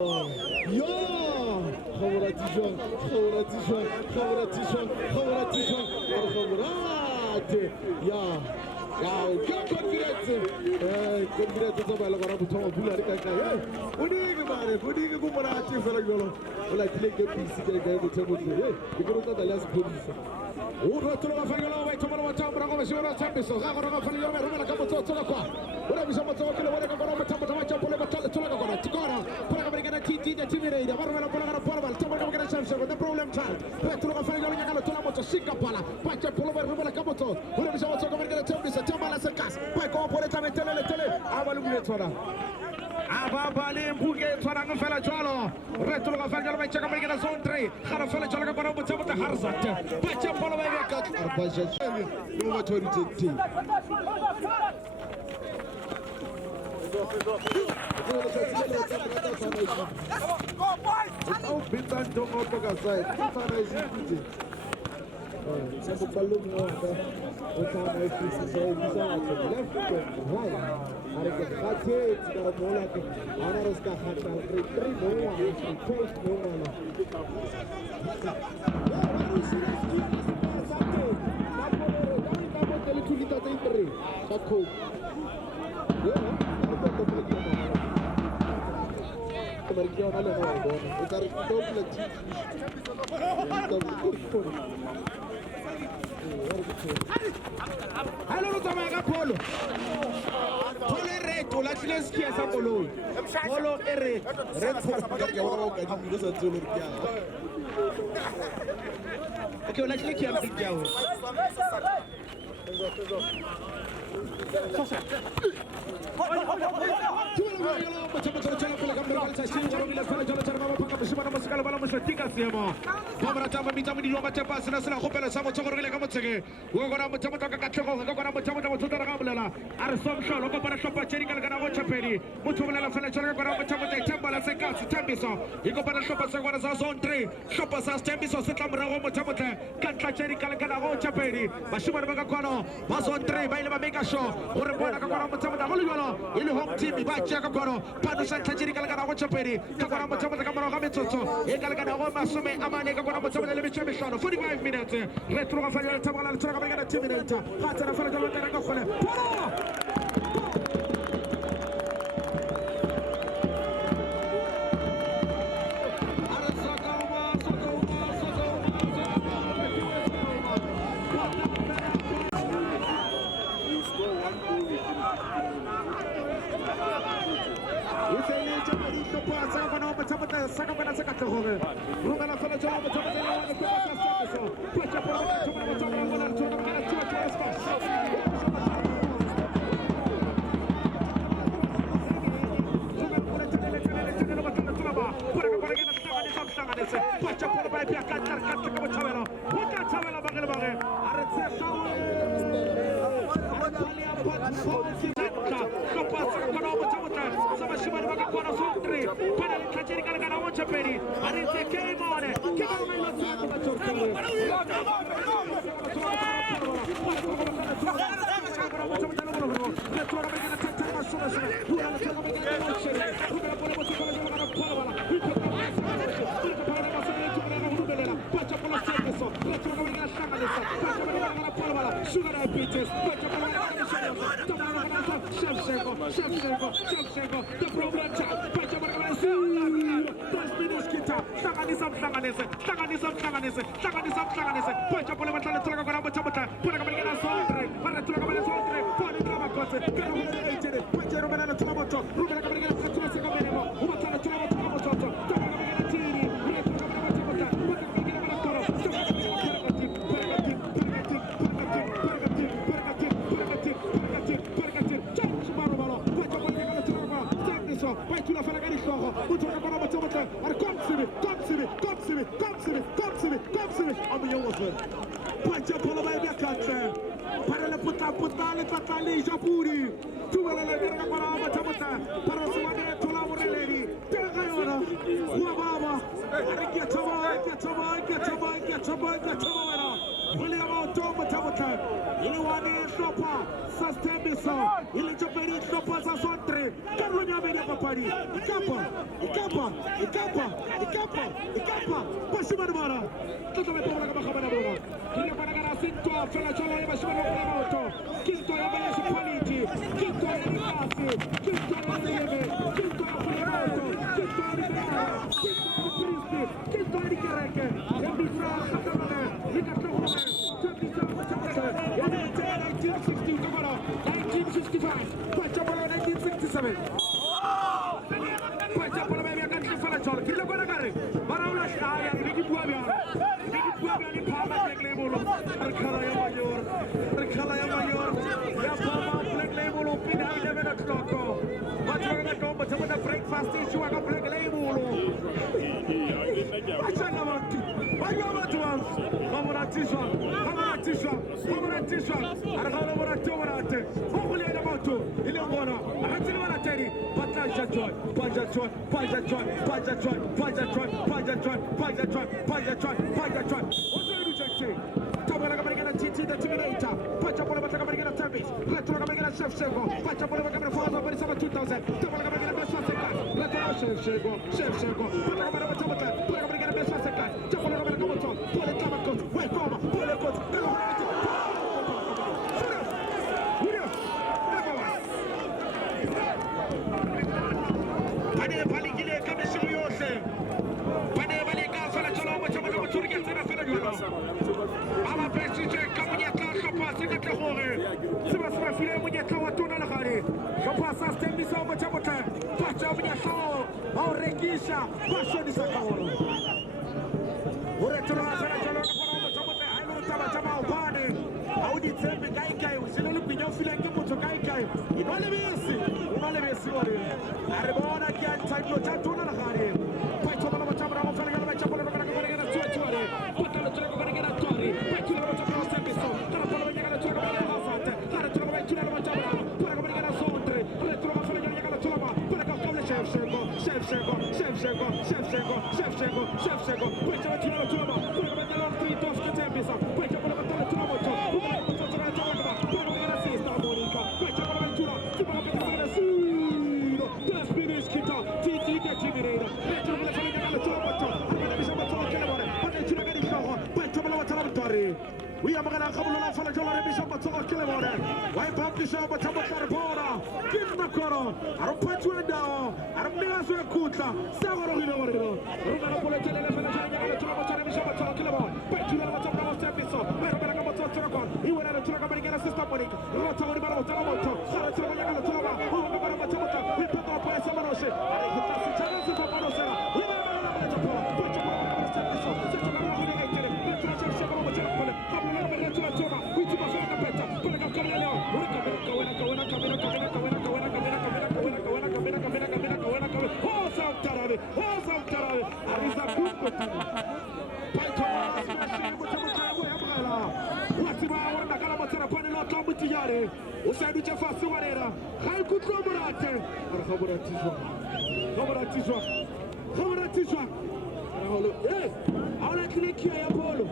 Yo, the problem child. Petro Rafael Galo Tolamoto, Sikapala, Pacha Pullover, Rubala Kamoto, whatever is also going to tell me, Tamala Sakas, Paco Poletame Tele, Avaluetora. Ababali, Buget, Farangafella Jolo, Retro Rafael Chaka Zone 3, Harafella Chaka Parabata Harzat, Pacha Pullover, Pacha, 22. Hello, Tamaga Polo. Polo Reto, la Chileski as a Polo. Polo Ere, Red okay, let's look at the Joe. Il home team ba cheka kono pano santa jiri kalagana ko chaperi kakora mo chama kamera ga metsotso e kalagana go masume amane kakora mo chama le bicheme shono 45 minutes retro ga fanya tabala le tsaka ga 10 minutes hata na fanya jalo tanga khole Il est Ikapa, Bashimana Mara, Totome Pola Mahamana Bola, Kilapana Sinto, Felachola, Bashimana Moto, Kinto Yabayashi Quality, Kinto Yamasi, Kinto Yamame, Kinto Yamoto, Kinto Yamara, Kinto Prisby, Kinto Yakareke, Yamisa Hatamana, Likatoma, 1960, 1965, Pachamala 1967. Kita pada kali, baru lah saya ini buahnya ni paham lekle bulu, terkala yang mayor, ya paham lekle bulu, pindah ide mana toko, macam mana breakfast isu agak lekle bulu, macam mana tuan, kamu nak tisha, ada kalau orang tua ada, boleh ada macam, ini orang, ada sini mana jadi, Paja joy, Paja joy. What do you do? Tabala American TT the Terminator, Pacha Polimatica American Service, Retro American Chef Shego, Pacha Polimatica for the summer 2000, Tabala American Best Second, Retro Chef Shego, Polimatica, Polimatica Best Second, Tabala American Motor, Polimatica, where come, Ama pesije kamunya kaka pasi katahore. Sema file mwenye kawatuna la khari. Kapasa stembi sa mchamote. Pacha mwenye sawa. Au rekisha. Pasho ni sakaworo. Ure tunasema chalo kwa mchamote. Hayo tama upande. Au di tembe kai. Usilo pinyo file ngipo to kai. Inole besi wale. Aribona kian taito chatuna la khari. Pacha mwana mchamra mfanya kama chapole kwa tuare. Patalo tuna kwa ngena tuare. Pacha mwana mchamra sembiso. Kana pole ngena tuna kwa hafate. Kana tuna kwa chuna mchamra. Para kwa ngena sondre. Kana tuna kwa ngena ngena tuna kwa. Para kwa kama chef shego. Pacha chuna tuna. Para kwa ngena trito skitembisa. Pacha pole patalo tuna moto. We are going to come along for the Jola Bishop of Kilomore. Why pop Bishop of Tabakara? Give the coro. I don't put you down. I don't mean as a kuta. Savaro, you know what it is. We're going to pull it to the left and the Bishop of Kilomore. But you know what's up on the episode. We're going to come to Turkon. You went out to Turkon and get a system money. Rota with the Motomoto. Sarah to the Yagatoma. Who are going to Motomoto? We put up by Samaroshi. I think that's the challenge of Panosera. We are going to put you on the episode. Such a long way. Usaiduje fasi wanera haikutomorate khabaratizwa awala kliki ya polo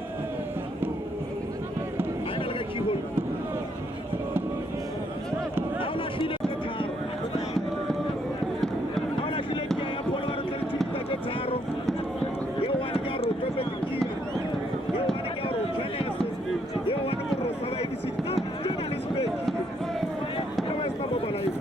aina laga kiholo awala kliki ya polo wala kliki ya taro yo wanigaro tofekikia yo wanigaro kenese yo wanigaro sala ibisi tena nispe kama sababu bana hivi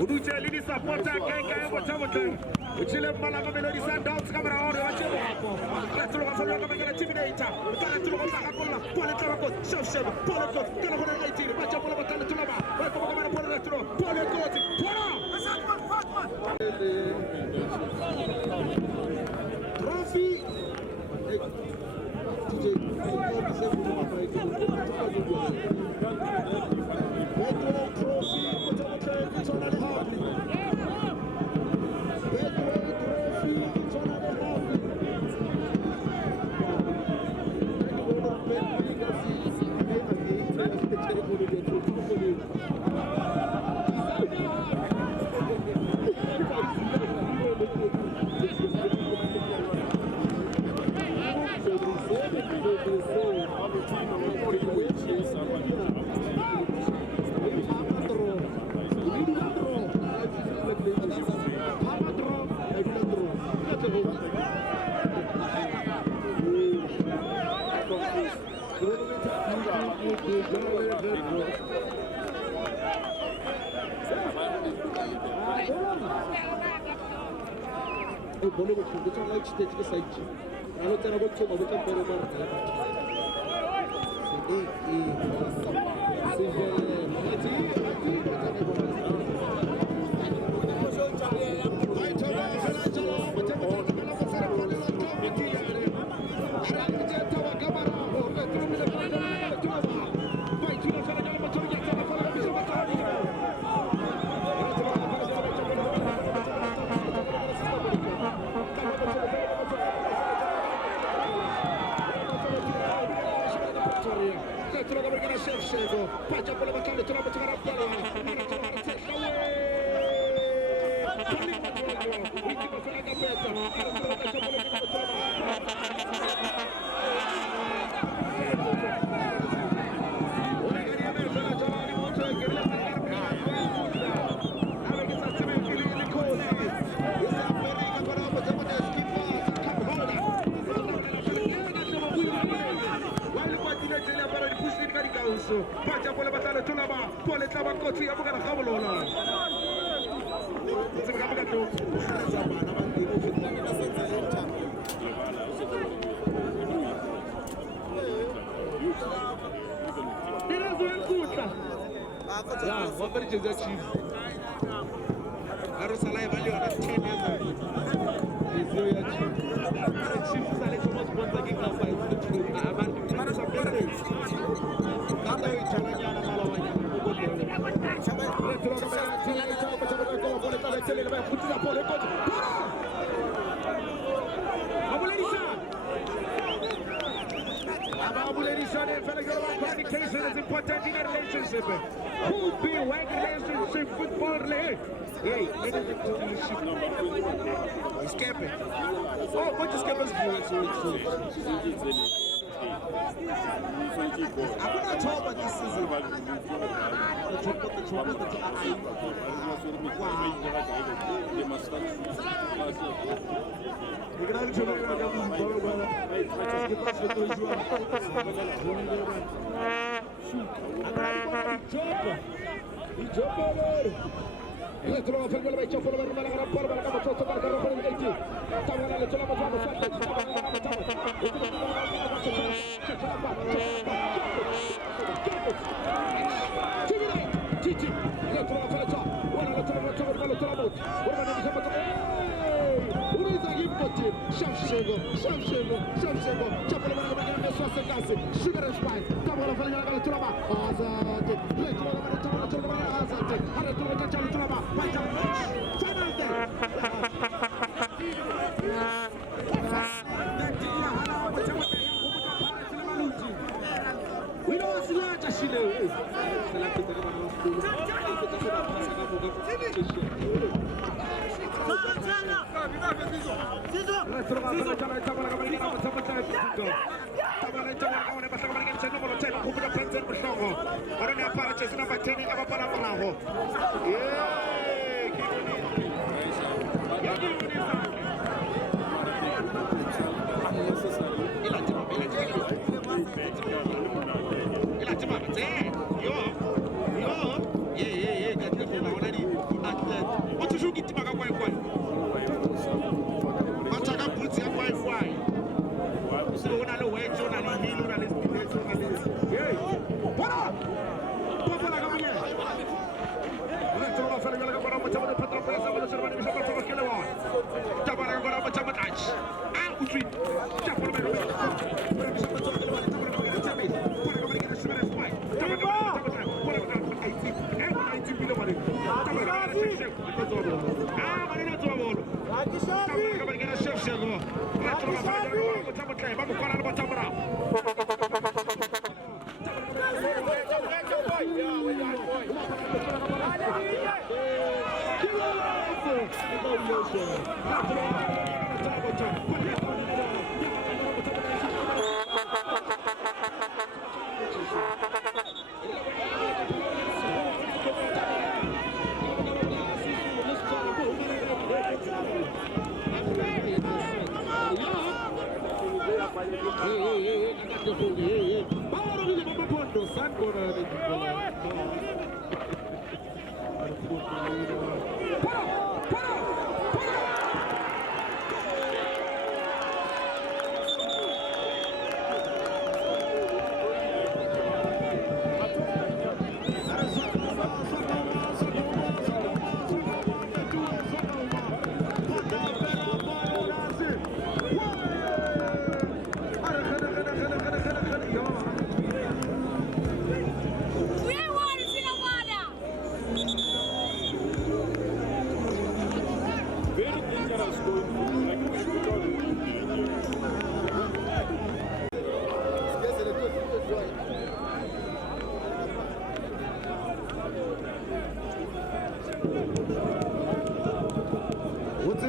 Uduchelini supporter kai botamotan uchile malanga melodi Sundowns kamera ore wachelo hapo katolo kafanya kama ngana Terminator kana tulo kutaka kola pole tabako shef pole kot kana kuna 18 bacha pole batana tulaba kwa kama pole retro pole kot pole boleh bercuba macam lain cita-cita saja. Kalau cara bercuba macam baru-baru Pacha por la bacana, tu la bacana rapala. Pacha por la batalla, tu la va, por el tabaco, si vamos a dejarlo. Ya, what did you achieve? Harus salah yang balik orang 10 years old. Itu ya achieve. Achieve salah cuma sponsor lagi kelapa itu. Aman, mana sampai ni? Kata caranya anak malawanya. Siapa? Kalau kamera sini coba kalau boleh tak leceh lebih putih apa boleh kau. Abu Lelisa. Abu Lelisa ni fellow global communication is important in a relationship. Who be work relationship football le? Hey, it is escape. Oh, what is escape? Aku nak coba this season. Coba. Negara coba bola. Electro fue el gol hecho por la gran por la cama todo para el gol del Haití. Estamos en el hecho la pasamos Titi, electro fue el hecho. Bueno, electro fue el gol del Haití. Bueno, no se mete. Uriza Gimpotti, Shamshego. Chapo la mano para que se case. Sugar and Spice. Estamos en el gol del Turaba. Azate. Electro la mano para Azate. Ahora tú vas a echar el Turaba. Vaya. Chanante. We don't see that Chile.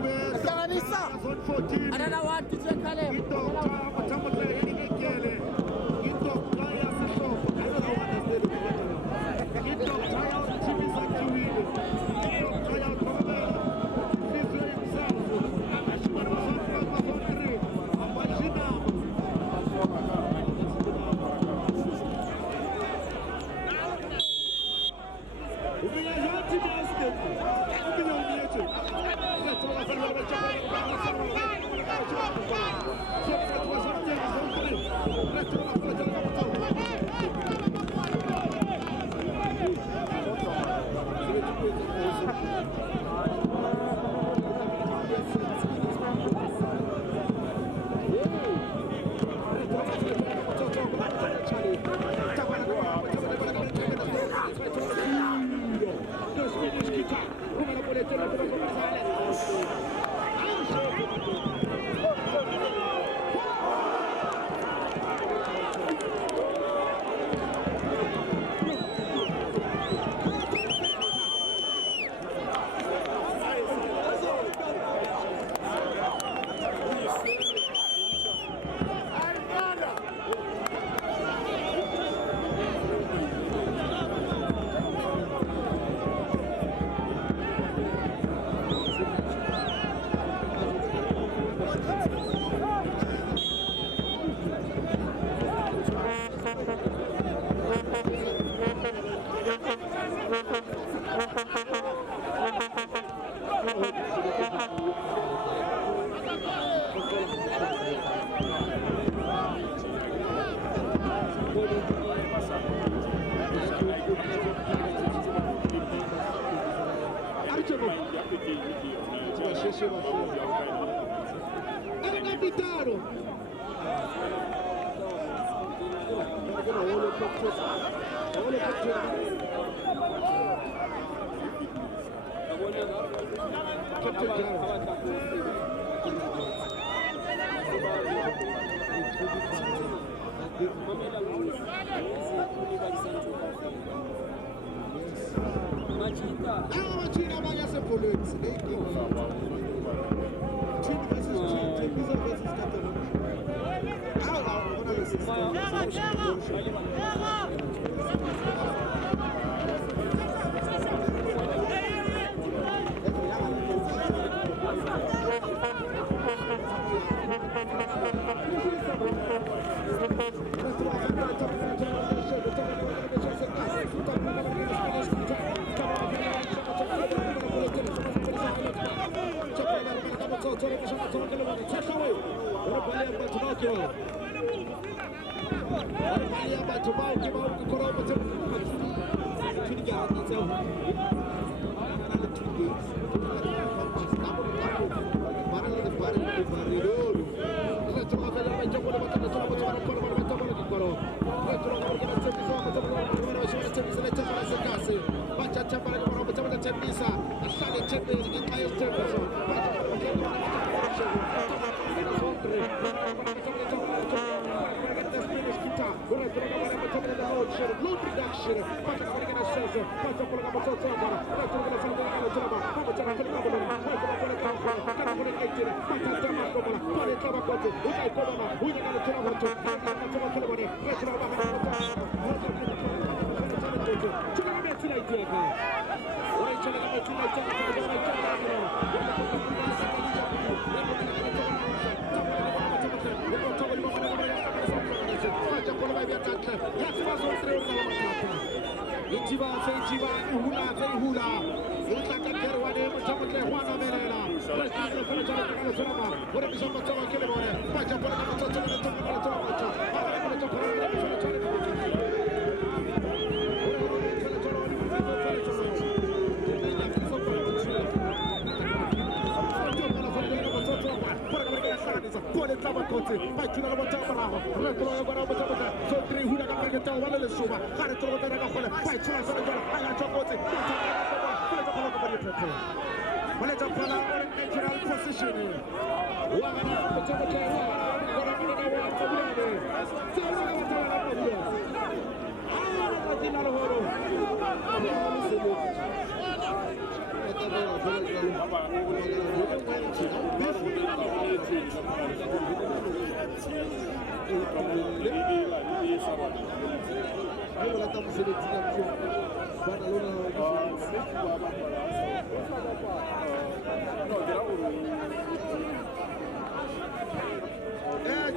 hlanganisa anana wathi tshekale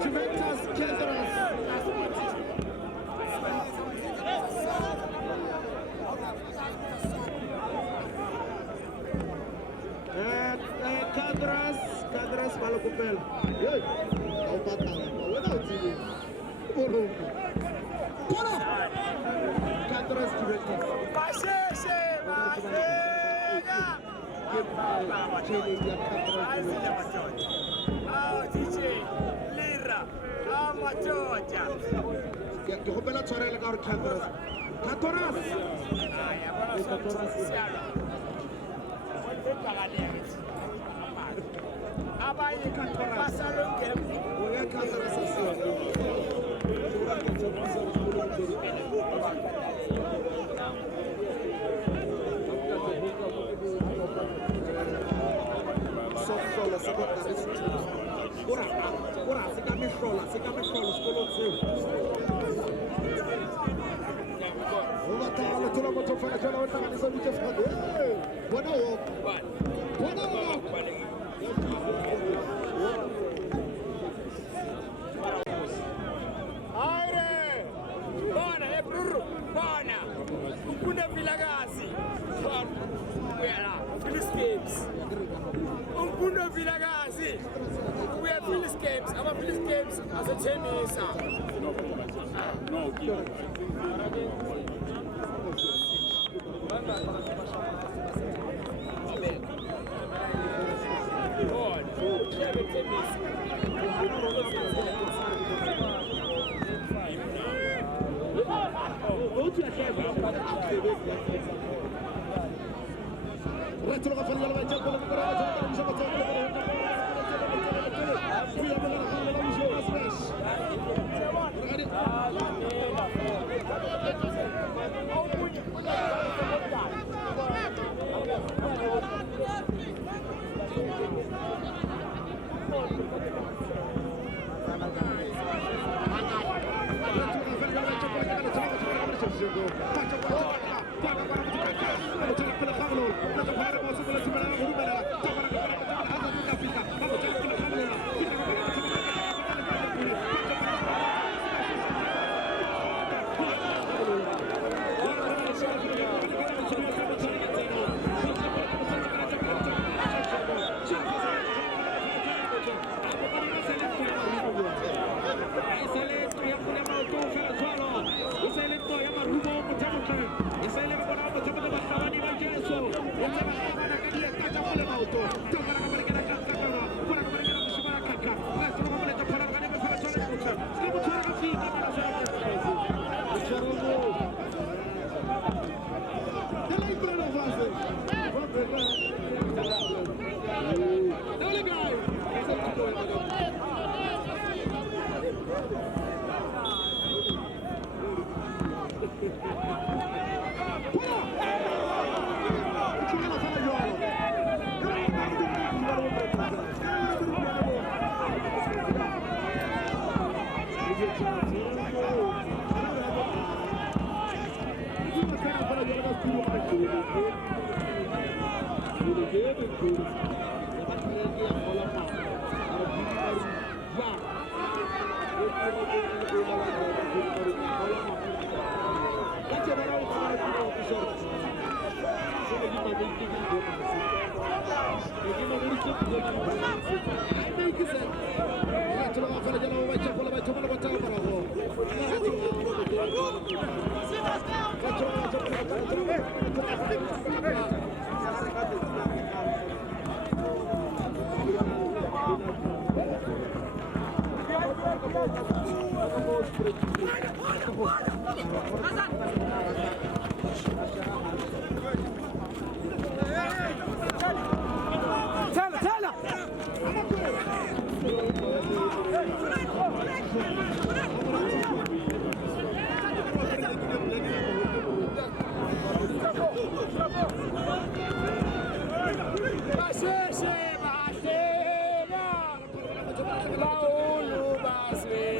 Juventus Cadras. Cadras malu kupel. Yoi, kau patah. Kau tahu sini. Burung. Bola. Cadras Juventus. Yang kupel cara lekar Cadras. Cadras. Abaye basalonke uyakhathala sasiyona sokuhlola sekwadarisi kura sikamihlola sikolweni senu ungathakala thola moto ofana thola ohlanganisa ukuthi esiphande bona wonke Umfundo Vilakazi, we have Phyllis Games, our Phyllis Games as a tennis. Bahulu baswe.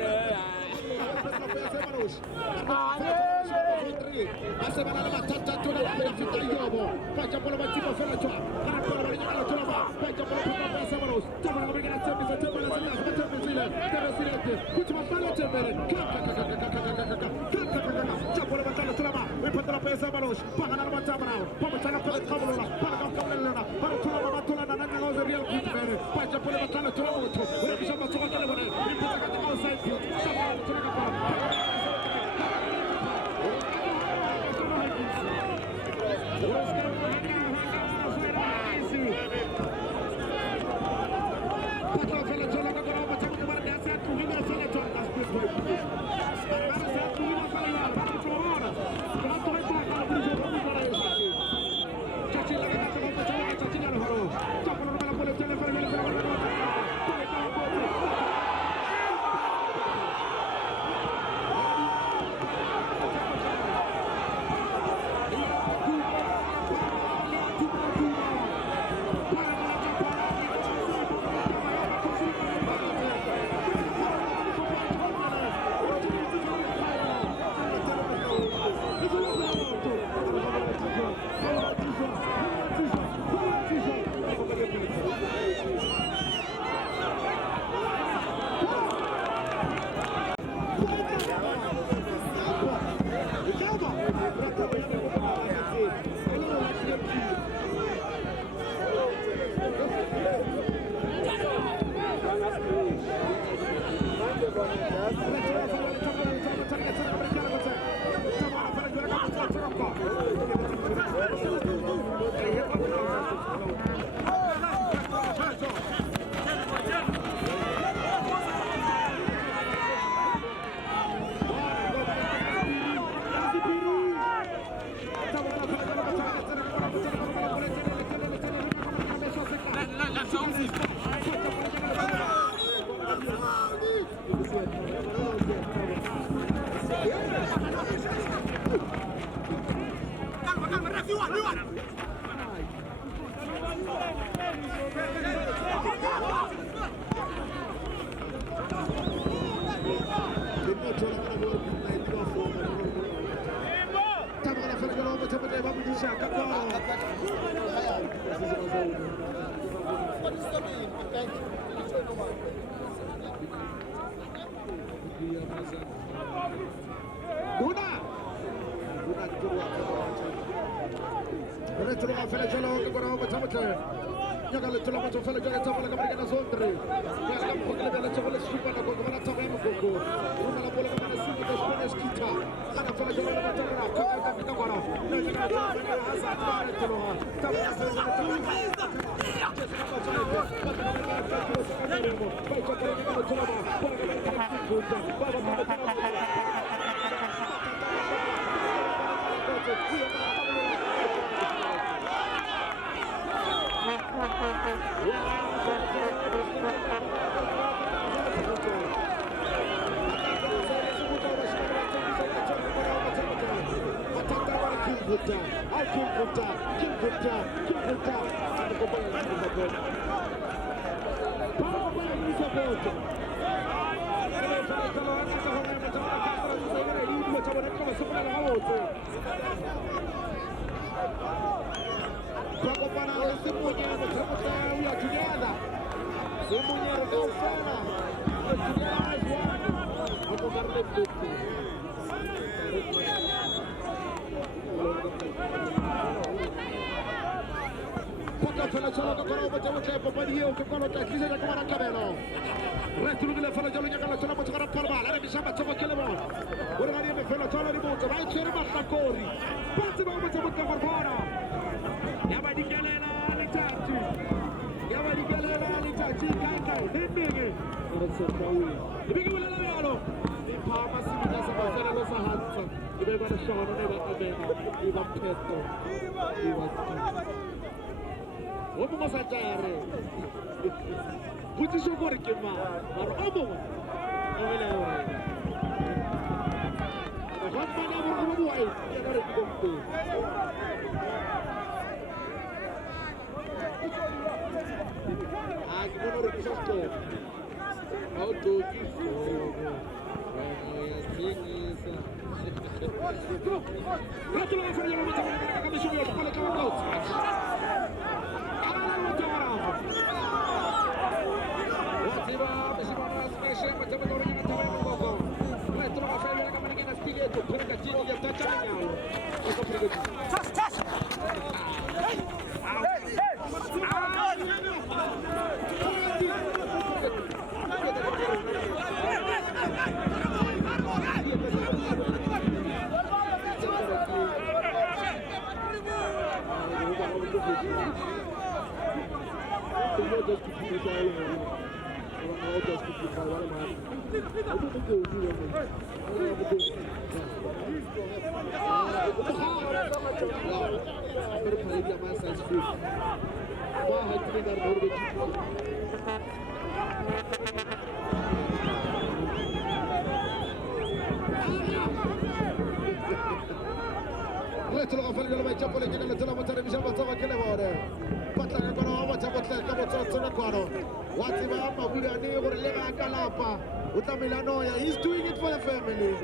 He's doing it for the family.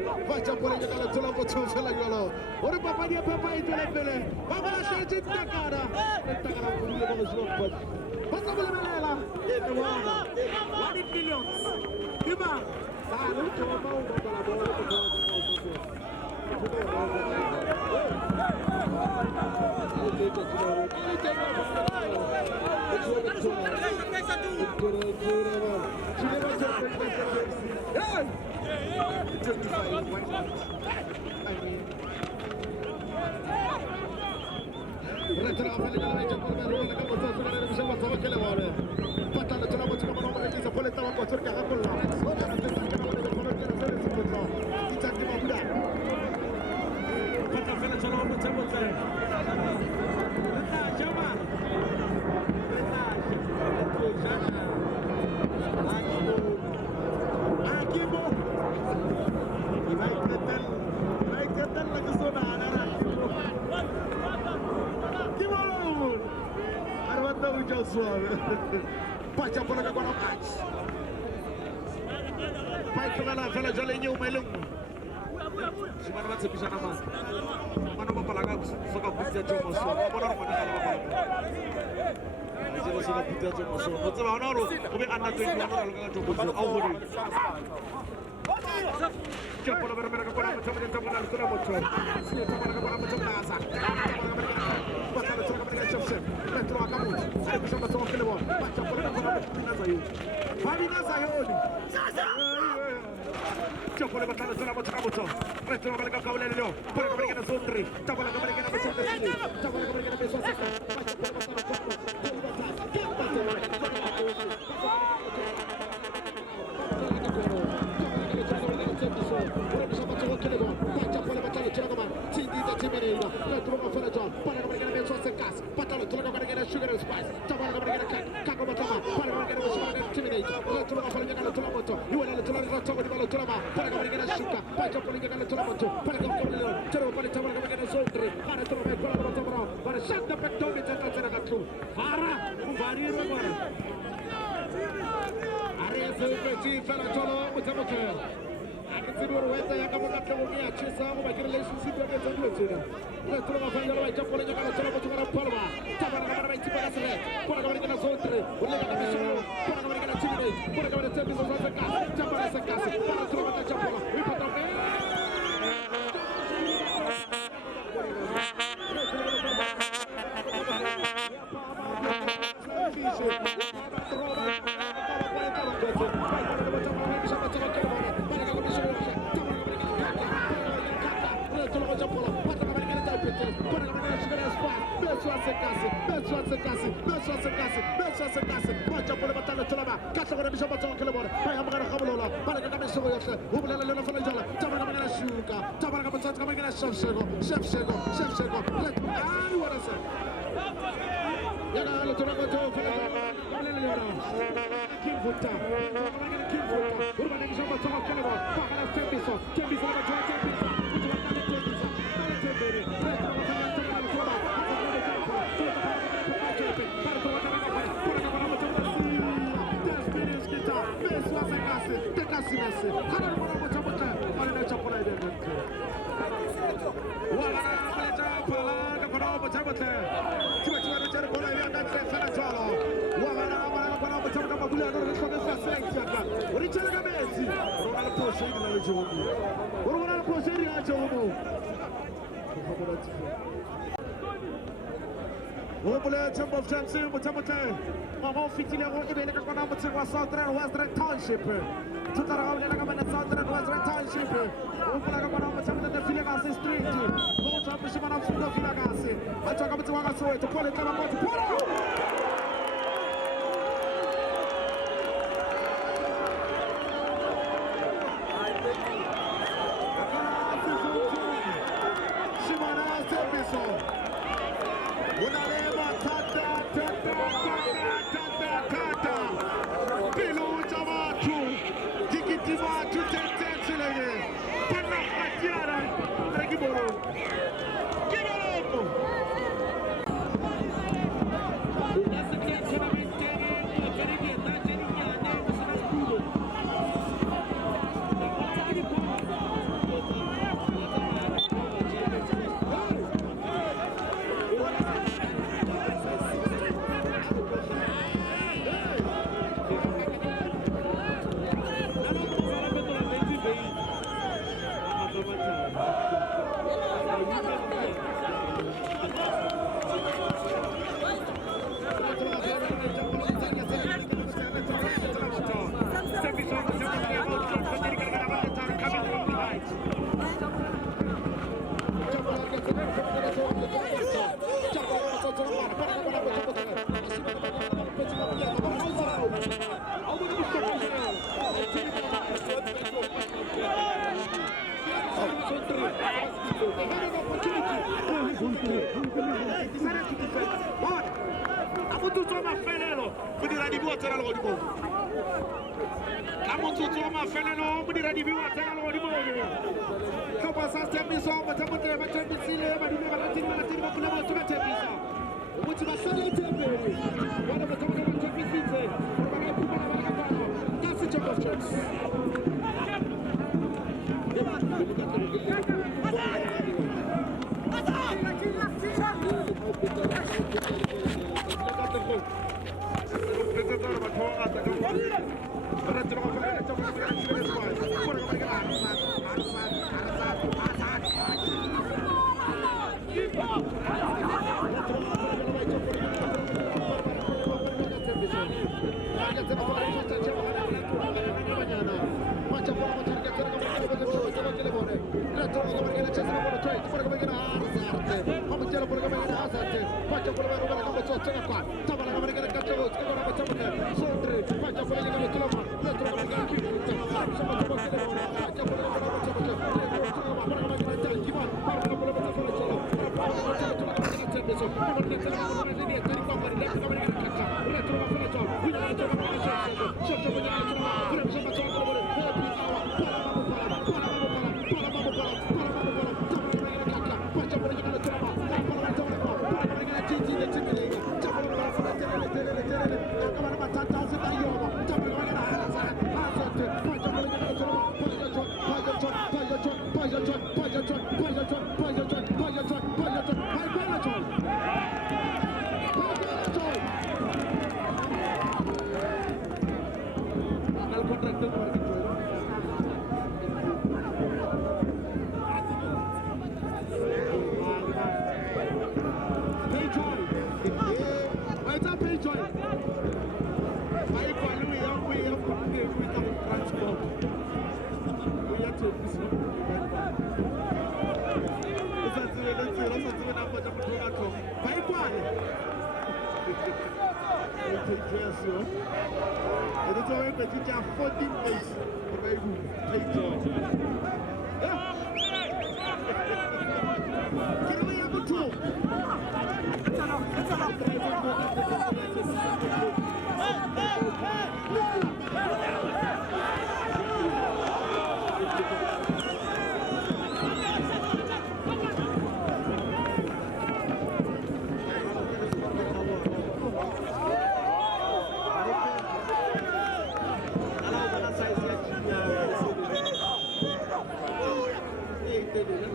Pacha por acá con los match. Pacha con la fela jolinho melung. Si mana se bisa nama. Mana apa laga suka pizza jomo so. Mana mana kalau. Jadi suka pizza jomo so. Betul mana lo? Kami anak tu yang mana laga jomo so. Awal. Cepat lo mereka kau nak macam mana nak sudah macam. Cepat mereka kau nak macam nasa. Pasal tu mereka chef. Let's rock out. Saya bisa macam kele bon. Macam mereka kau nak bina sayu. Bina sayu ni. Cepat mereka kau nak macam. Let's rock mereka kau lelio. Mereka nak sundri. Cepat mereka nak macam ni. Cepat mereka nak besok. Chamber of Champs, Maman Fitilero, il est qu'on a motivé à Southern Western Township. Tout à l'heure, on est comme un Southern Western Township. On peut la qu'on a motivé de Filagassi Street. On champ de Shimano Fundo Filagassi. On champ comme tu vas à to pull it to the motor.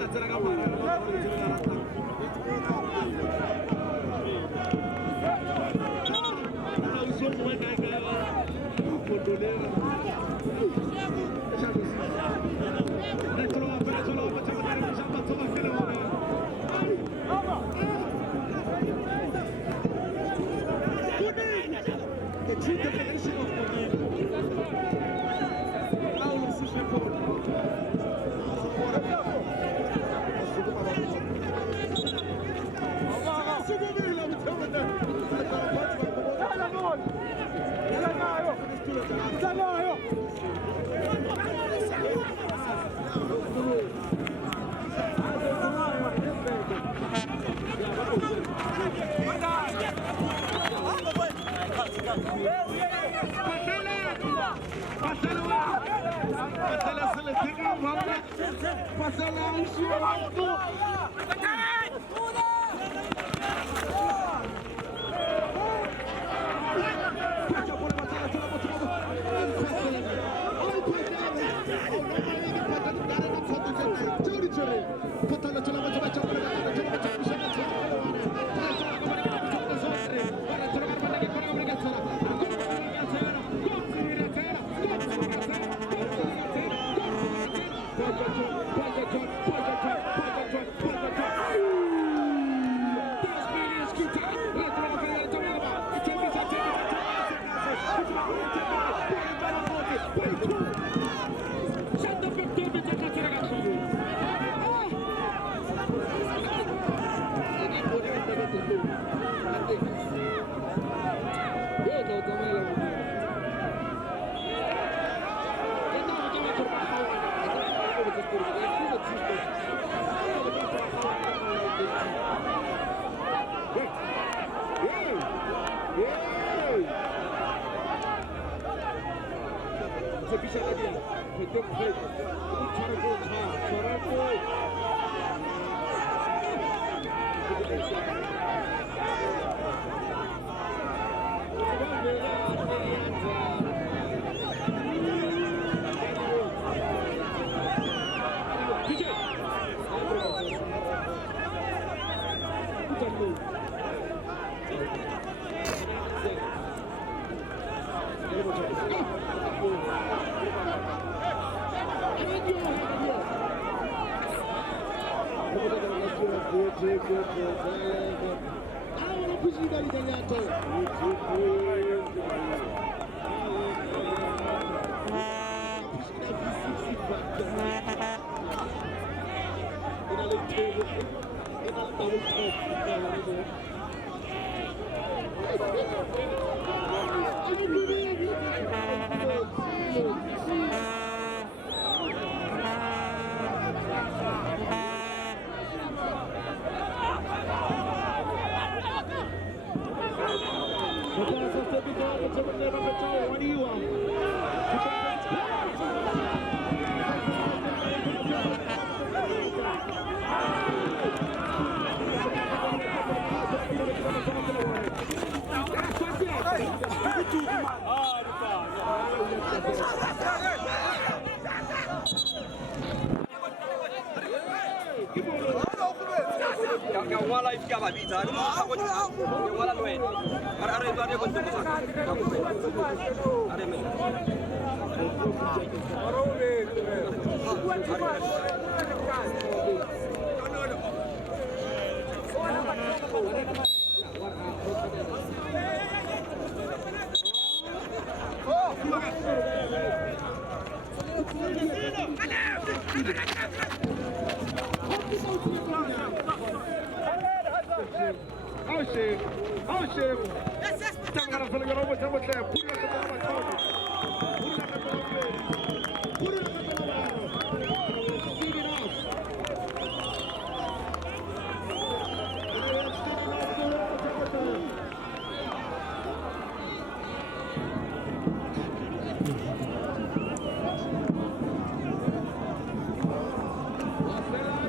Stava